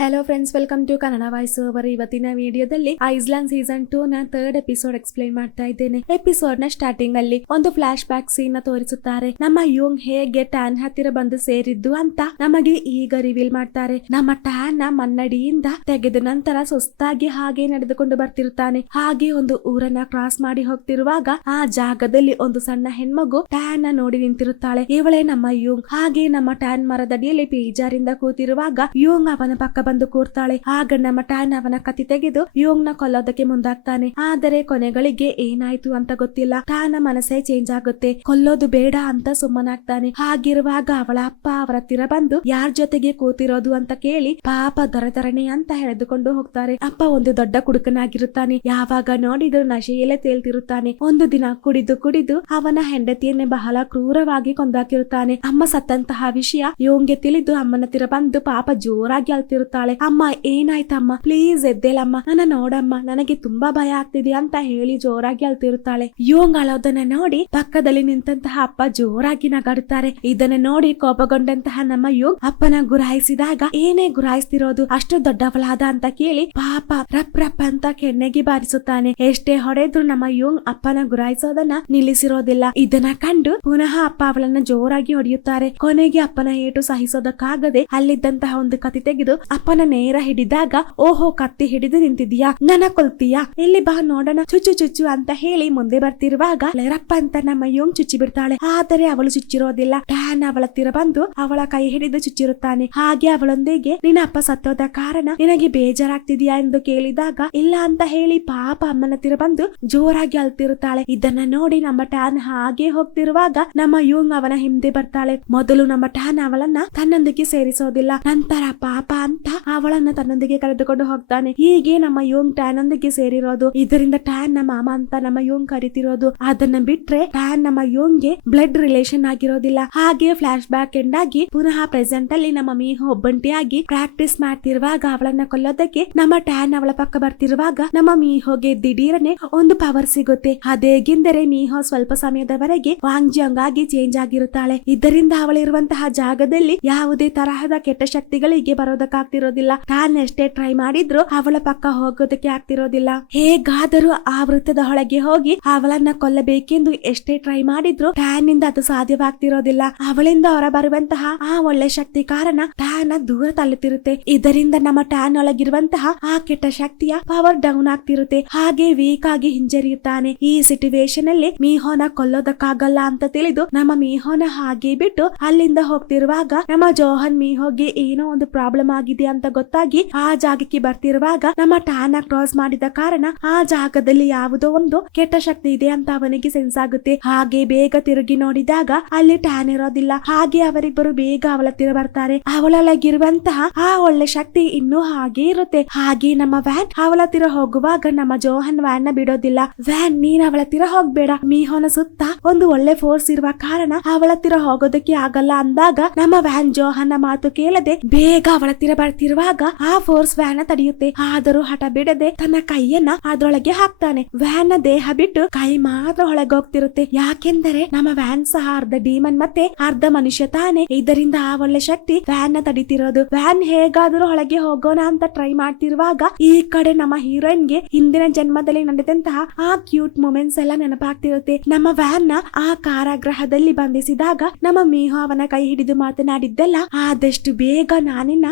Hello friends welcome to Kannada voice over ಇವತ್ತಿನ ವಿಡಿಯೋದಲ್ಲಿ Iceland season two ನ third episode explain ಮಾಡ್ತಾ ಇದ್ದೇನೆ. ಎಪಿಸೋಡ್ನ ಸ್ಟಾರ್ಟಿಂಗ್ ಅಲ್ಲಿ ಒಂದು ಫ್ಲಾಶ್ ಬ್ಯಾಕ್ ಸೀನ್ನ ತೋರಿಸುತ್ತಾರೆ. ನಮ್ಮ ಯೂಂಗ್ ಹೇಗೆ ಟ್ಯಾನ್ ಹತ್ತಿರ ಬಂದು ಸೇರಿದ್ದು ಅಂತ ನಮಗೆ ಈಗ ರಿವೀಲ್ ಮಾಡ್ತಾರೆ. ನಮ್ಮ ಟ್ಯಾನ್ನ ಮನ್ನಡಿಯಿಂದ ತೆಗೆದ ನಂತರ ಸುಸ್ತಾಗಿ ಹಾಗೆ ನಡೆದುಕೊಂಡು ಬರ್ತಿರುತ್ತಾನೆ ಹಾಗೆ ಒಂದು ಊರನ್ನ ಕ್ರಾಸ್ ಮಾಡಿ ಹೋಗ್ತಿರುವಾಗ ಆ ಜಾಗದಲ್ಲಿ ಒಂದು ಸಣ್ಣ ಹೆಣ್ಮಗು ಟ್ಯಾನ್ನ ನೋಡಿ ನಿಂತಿರುತ್ತಾಳೆ. ಇವಳೆ ನಮ್ಮ ಯೂಂಗ್ ಹಾಗೆ ನಮ್ಮ ಟ್ಯಾನ್ ಮರದಡಿಯಲ್ಲಿ ಪೀಜಾರಿಂದ ಕೂತಿರುವಾಗ ಯೂಂಗ್ ಅವನ ಪಕ್ಕ ಬಂದು ಕೂರ್ತಾಳೆ. ಆಗ ನಮ್ಮ ಟ್ಯಾನ್ ಅವನ ಕತ್ತಿ ತೆಗೆದು ಯೋಂಗ್ನ ಕೊಲ್ಲೋದಕ್ಕೆ ಮುಂದಾಗ್ತಾನೆ. ಆದರೆ ಕೊನೆಗಳಿಗೆ ಏನಾಯ್ತು ಅಂತ ಗೊತ್ತಿಲ್ಲ. ಟ್ಯಾನ ಮನಸ್ಸೇ ಚೇಂಜ್ ಆಗುತ್ತೆ. ಕೊಲ್ಲೋದು ಬೇಡ ಅಂತ ಸುಮ್ಮನಾಗ್ತಾನೆ. ಹಾಗಿರುವಾಗ ಅವಳ ಅಪ್ಪ ಅವರ ಹತ್ತಿರ ಬಂದು, ಯಾರ್ ಜೊತೆಗೆ ಕೂತಿರೋದು ಅಂತ ಕೇಳಿ ಪಾಪ ದೊರೆದರಣೆ ಅಂತ ಎಳೆದುಕೊಂಡು ಹೋಗ್ತಾರೆ. ಅಪ್ಪ ಒಂದು ದೊಡ್ಡ ಕುಡುಕನಾಗಿರುತ್ತಾನೆ. ಯಾವಾಗ ನೋಡಿದ್ರು ನಶೆಯಲ್ಲೇ ತೇಲ್ತಿರುತ್ತಾನೆ. ಒಂದು ದಿನ ಕುಡಿದು ಕುಡಿದು ಅವನ ಹೆಂಡತಿಯನ್ನೇ ಬಹಳ ಕ್ರೂರವಾಗಿ ಕೊಂದಾಕಿರುತ್ತಾನೆ. ಅಮ್ಮ ಸತ್ತಂತಹ ವಿಷಯ ಯೋಂಗೆ ತಿಳಿದು ಅಮ್ಮನ ಹತ್ತಿರ ಬಂದು ಪಾಪ ಜೋರಾಗಿ ಅಳ್ತಿರುತ್ತಾಳೆ ಅಮ್ಮ, ಏನಾಯ್ತಮ್ಮ? ಪ್ಲೀಸ್ ಎದ್ದೇಲಮ್ಮ ನನ್ನ ನೋಡಮ್ಮ, ನನಗೆ ತುಂಬಾ ಭಯ ಆಗ್ತಿದೆ ಅಂತ ಹೇಳಿ ಜೋರಾಗಿ ಅಳ್ತಿರುತ್ತಾಳೆ ಯೋಂಗ್ ಅಳೋದನ್ನ ನೋಡಿ ಪಕ್ಕದಲ್ಲಿ ನಿಂತಹ ಅಪ್ಪ ಜೋರಾಗಿ ನಗಾಡುತ್ತಾರೆ ಇದನ್ನ ನೋಡಿ ಕೋಪಗೊಂಡಂತಹ ನಮ್ಮ ಯೋಗ್ ಅಪ್ಪನ ಗುರಾಯಿಸಿದಾಗ, ಏನೇ ಗುರಾಯಿಸ್ತಿರೋದು, ಅಷ್ಟು ದೊಡ್ಡವಳಾದ ಅಂತ ಕೇಳಿ ಪಾಪ ರಪ್ ರಪ್ ಅಂತ ಕೆನ್ನೆಗೆ ಬಾರಿಸುತ್ತಾನೆ. ಎಷ್ಟೇ ಹೊಡೆದ್ರು ನಮ್ಮ ಯೋಂಗ್ ಅಪ್ಪನ ಗುರಾಯಿಸೋದನ್ನ ನಿಲ್ಲಿಸಿರೋದಿಲ್ಲ. ಇದನ್ನ ಕಂಡು ಪುನಃ ಅಪ್ಪ ಅವಳನ್ನ ಜೋರಾಗಿ ಹೊಡೆಯುತ್ತಾರೆ. ಕೊನೆಗೆ ಅಪ್ಪನ ಏಟು ಸಹಿಸೋದಕ್ಕಾಗದೆ ಅಲ್ಲಿದ್ದಂತಹ ಒಂದು ಕತೆ ತೆಗೆದು ಅಪ್ಪನ ನೇರ ಹಿಡಿದಾಗ, ಓಹೋ, ಕತ್ತಿ ಹಿಡಿದು ನಿಂತಿದ್ಯಾ ನನ ಕೊಲ್ತೀಯಾ ಇಲ್ಲಿ ಬಾ ನೋಡೋಣ. ಚುಚ್ಚು ಚುಚ್ಚು ಅಂತ ಹೇಳಿ ಮುಂದೆ ಬರ್ತಿರುವಾಗ ಲೈರಪ್ಪ ಅಂತ ನಮ್ಮ ಯೋಂಗ್ ಚುಚ್ಚಿ ಬಿಡ್ತಾಳೆ. ಆದರೆ ಅವಳು ಚುಚ್ಚಿರೋದಿಲ್ಲ. ಟ್ಯಾನ್ ಅವಳ ಹತ್ತಿರ ಬಂದು ಅವಳ ಕೈ ಹಿಡಿದು ಚುಚ್ಚಿರುತ್ತಾನೆ. ಹಾಗೆ ಅವಳೊಂದಿಗೆ, ನಿನ್ನ ಅಪ್ಪ ಸತ್ತೋದ ಕಾರಣ ನಿನಗೆ ಬೇಜಾರಾಗ್ತಿದ್ಯಾ ಎಂದು ಕೇಳಿದಾಗ, ಇಲ್ಲ ಅಂತ ಹೇಳಿ ಪಾಪ ಅಮ್ಮನ ಹತ್ತಿರ ಬಂದು ಜೋರಾಗಿ ಅಲ್ತಿರುತ್ತಾಳೆ. ಇದನ್ನ ನೋಡಿ ನಮ್ಮ ಟ್ಯಾನ್ ಹಾಗೆ ಹೋಗ್ತಿರುವಾಗ ನಮ್ಮ ಯೋಂಗ್ ಅವನ ಹಿಂದೆ ಬರ್ತಾಳೆ. ಮೊದಲು ನಮ್ಮ ಟ್ಯಾನ್ ಅವಳನ್ನ ತನ್ನೊಂದಿಗೆ ಸೇರಿಸೋದಿಲ್ಲ. ನಂತರ ಪಾಪ ಅಂತ ಅವಳನ್ನ ತನ್ನೊಂದಿಗೆ ಕರೆದುಕೊಂಡು ಹೋಗ್ತಾನೆ. ಹೀಗೆ ನಮ್ಮ ಯೋಂಗ್ ಟ್ಯಾನ್ ಒಂದಿಗೆ ಸೇರಿರೋದು. ಇದರಿಂದ ಟ್ಯಾನ್ ನಮ್ಮ ಮಾಮ ಅಂತ ನಮ್ಮ ಯೋಂಗ್ ಕರಿತಿರೋದು. ಅದನ್ನ ಬಿಟ್ರೆ ಟ್ಯಾನ್ ನಮ್ಮ ಯೋಂಗ್ಗೆ ಬ್ಲಡ್ ರಿಲೇಷನ್ ಆಗಿರೋದಿಲ್ಲ. ಹಾಗೆ ಫ್ಲಾಶ್ ಬ್ಯಾಕ್ ಎಂಡ್ ಆಗಿ ಪುನಃ ಪ್ರೆಸೆಂಟ್ ಅಲ್ಲಿ ನಮ್ಮ ಮೀಹು ಒಬ್ಬಂಟಿಯಾಗಿ ಪ್ರಾಕ್ಟೀಸ್ ಮಾಡ್ತಿರುವಾಗ ಅವಳನ್ನ ಕೊಲ್ಲೋದಕ್ಕೆ ನಮ್ಮ ಟ್ಯಾನ್ ಅವಳ ಪಕ್ಕ ಬರ್ತಿರುವಾಗ ನಮ್ಮ ಮೀಹೋಗೆ ದಿಢೀರನೆ ಒಂದು ಪವರ್ ಸಿಗುತ್ತೆ. ಅದೇಗೆಂದರೆ ಮೀಹೋ ಸ್ವಲ್ಪ ಸಮಯದವರೆಗೆ ವಾಂಗ್ಜಿಯಂಗ್ ಆಗಿ ಚೇಂಜ್ ಆಗಿರುತ್ತಾಳೆ. ಇದರಿಂದ ಅವಳಿರುವಂತಹ ಜಾಗದಲ್ಲಿ ಯಾವುದೇ ತರಹದ ಕೆಟ್ಟ ಶಕ್ತಿಗಳಿಗೆ ಬರೋದಕ್ಕಾಗ್ತಿರೋದಿಲ್ಲ. ಟ್ಯಾನ್ ಎಷ್ಟೇ ಟ್ರೈ ಮಾಡಿದ್ರು, ಅವಳ ಪಕ್ಕ ಹೋಗೋದಕ್ಕೆ ಆಗ್ತಿರೋದಿಲ್ಲ. ಹೇಗಾದರೂ ಆ ವೃತ್ತದ ಒಳಗೆ ಹೋಗಿ ಅವಳನ್ನ ಕೊಲ್ಲಬೇಕೆಂದು ಎಷ್ಟೇ ಟ್ರೈ ಮಾಡಿದ್ರು ಟ್ಯಾನ್ನಿಂದ ಅದು ಸಾಧ್ಯವಾಗ್ತಿರೋದಿಲ್ಲ. ಅವಳಿಂದ ಹೊರ ಬರುವಂತಹ ಆ ಒಳ್ಳೆ ಶಕ್ತಿ ಕಾರಣ ಟ್ಯಾನ್ ದೂರ ತಳ್ಳುತ್ತಿರುತ್ತೆ. ಇದರಿಂದ ನಮ್ಮ ಟ್ಯಾನ್ ಒಳಗಿರುವಂತಹ ಆ ಕೆಟ್ಟ ಶಕ್ತಿಯ ಪವರ್ ಡೌನ್ ಆಗ್ತಿರುತ್ತೆ. ಹಾಗೆ ವೀಕ್ ಆಗಿ ಹಿಂಜರಿಯುತ್ತಾನೆ. ಈ ಸಿಟುವೇಶನ್ ಅಲ್ಲಿ ಮೀಹೋನ ಕೊಲ್ಲೋದಕ್ಕಾಗಲ್ಲ ಅಂತ ತಿಳಿದು ನಮ್ಮ ಮೀಹೋನ ಹಾಗೆ ಬಿಟ್ಟು ಅಲ್ಲಿಂದ ಹೋಗ್ತಿರುವಾಗ ನಮ್ಮ ಜೋಹನ್ ಮೀಹೋಗೆ ಏನೋ ಒಂದು ಪ್ರಾಬ್ಲಮ್ ಆಗಿದೆ ಅಂತ ಗೊತ್ತಾಗಿ ಆ ಜಾಗಕ್ಕೆ ಬರ್ತಿರುವಾಗ ನಮ್ಮ ಟ್ಯಾನ್ ಕ್ರಾಸ್ ಮಾಡಿದ ಕಾರಣ ಆ ಜಾಗದಲ್ಲಿ ಯಾವುದೋ ಒಂದು ಕೆಟ್ಟ ಶಕ್ತಿ ಇದೆ ಅಂತ ಅವನಿಗೆ ಸೆನ್ಸ್ ಆಗುತ್ತೆ. ಹಾಗೆ ಬೇಗ ತಿರುಗಿ ನೋಡಿದಾಗ ಅಲ್ಲಿ ಟ್ಯಾನ್ ಇರೋದಿಲ್ಲ. ಹಾಗೆ ಅವರಿಬ್ಬರು ಬೇಗ ಅವಳ ತಿರು ಬರ್ತಾರೆ. ಅವಳೊಳಗಿರುವಂತಹ ಆ ಒಳ್ಳೆ ಶಕ್ತಿ ಇನ್ನೂ ಹಾಗೆ ಇರುತ್ತೆ. ಹಾಗೆ ನಮ್ಮ ವ್ಯಾನ್ ಅವಳ ಹತ್ತಿರ ಹೋಗುವಾಗ ನಮ್ಮ ಜೋಹನ್ ವ್ಯಾನ್ನ ಬಿಡೋದಿಲ್ಲ. ವ್ಯಾನ್, ನೀನ್ ಅವಳ ಹೋಗಬೇಡ ಹೋಗ್ಬೇಡ. ಮೀಹೋನ ಸುತ್ತ ಒಂದು ಒಳ್ಳೆ ಫೋರ್ಸ್ ಇರುವ ಕಾರಣ ಅವಳ ತಿರ ಹೋಗೋದಕ್ಕೆ ಆಗಲ್ಲ ಅಂದಾಗ ನಮ್ಮ ವ್ಯಾನ್ ಜೋಹನ್ ಮಾತು ಕೇಳದೆ ಬೇಗ ಅವಳ ಹತ್ತಿರ ಬರ್ತಿರುವಾಗ ಆ ಫೋರ್ಸ್ ವ್ಯಾನ್ ತಡೆಯುತ್ತೆ. ಆದರೂ ಹಠ ಬಿಡದೆ ತನ್ನ ಕೈಯನ್ನ ಅದ್ರೊಳಗೆ ಹಾಕ್ತಾನೆ. ವ್ಯಾನ್ ದೇಹ ಬಿಟ್ಟು ಕೈ ಮಾತ್ರ ಒಳಗೆ ಹೋಗ್ತಿರುತ್ತೆ ಯಾಕೆಂದರೆ ನಮ್ಮ ವ್ಯಾನ್ ಸಹ ಅರ್ಧ ಡೀಮನ್ ಮತ್ತೆ ಅರ್ಧ ಮನುಷ್ಯ ತಾನೆ. ಇದರಿಂದ ಆ ಒಳ್ಳೆ ಶಕ್ತಿ ವ್ಯಾನ್ನ ತಡಿತಿರೋದು. ವ್ಯಾನ್ ಹೇಗಾದ್ರೂ ಒಳಗೆ ಹೋಗೋಣ ಅಂತ ಟ್ರೈ ಮಾಡ್ತಿರುವಾಗ ಈ ಕಡೆ ನಮ್ಮ ಹೀರೋಯಿನ್ಗೆ ಹಿಂದಿನ ಜನ್ಮದಲ್ಲಿ ನಡೆದಂತಹ ಆ ಕ್ಯೂಟ್ ಮೂಮೆಂಟ್ಸ್ ಎಲ್ಲ ನೆನಪಾಗ್ತಿರುತ್ತೆ. ನಮ್ಮ ವ್ಯಾನ್ನ ಆ ಕಾರಾಗ್ರಹದಲ್ಲಿ ಬಂಧಿಸಿದಾಗ ನಮ್ಮ ಮೀಹು ಅವನ ಕೈ ಹಿಡಿದು ಮಾತನಾಡಿದ್ದೆಲ್ಲ. ಆದಷ್ಟು ಬೇಗ ನಾನಿನ್ನ